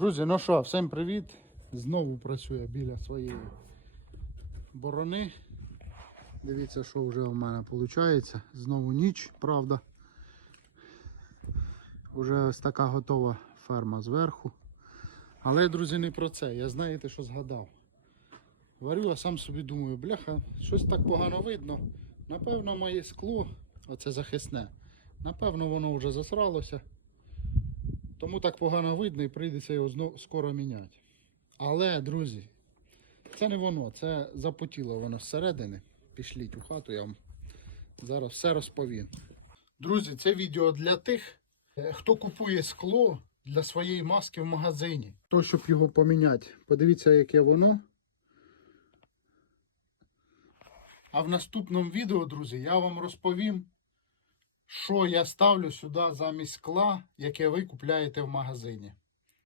Друзі, ну що, всім привіт. Знову працює біля своєї борони. Дивіться, що вже у мене виходить. Знову ніч, правда. Уже ось така готова ферма зверху. Але, друзі, не про це. Я знаєте, що згадав. Варю, а сам собі думаю, бляха, щось так погано видно. Напевно, моє скло, оце захисне. Напевно, воно вже засралося. Тому так погано видно і прийдеться його знов скоро міняти. Але, друзі, це не воно, це запотіло воно зсередини. Пішліть у хату, я вам зараз все розповім. Друзі, це відео для тих, е, хто купує скло для своєї маски в магазині. То, щоб його поміняти. Подивіться, яке воно. А в наступному відео, друзі, я вам розповім, що я ставлю сюди замість скла, яке ви купляєте в магазині.